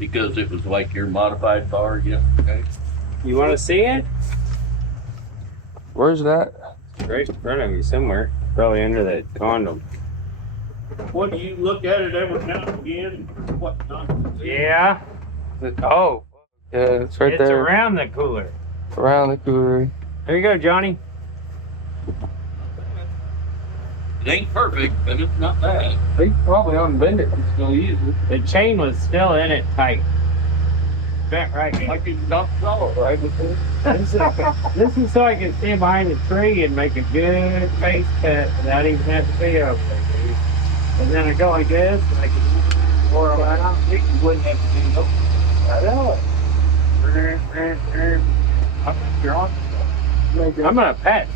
because it was like your modified car, yeah, okay. You want to see it? Where's that? Right in front of you somewhere. Probably under that condom. What, do you look at it every now and again, or what not? Yeah. Oh, yeah, it's right It's there. around the cooler. Around the cooler. There you go, Johnny. It ain't perfect, but it's not bad. They probably unbend it and still use it. The chain was still in it tight. Bent right in. Like it's not solid, right? This is so I can stand behind the tree and make a good face cut without even having to be up there, dude. And then I go like this, and I can pour them out. You wouldn't have to do no. I know it. I think you're on. I'm gonna pet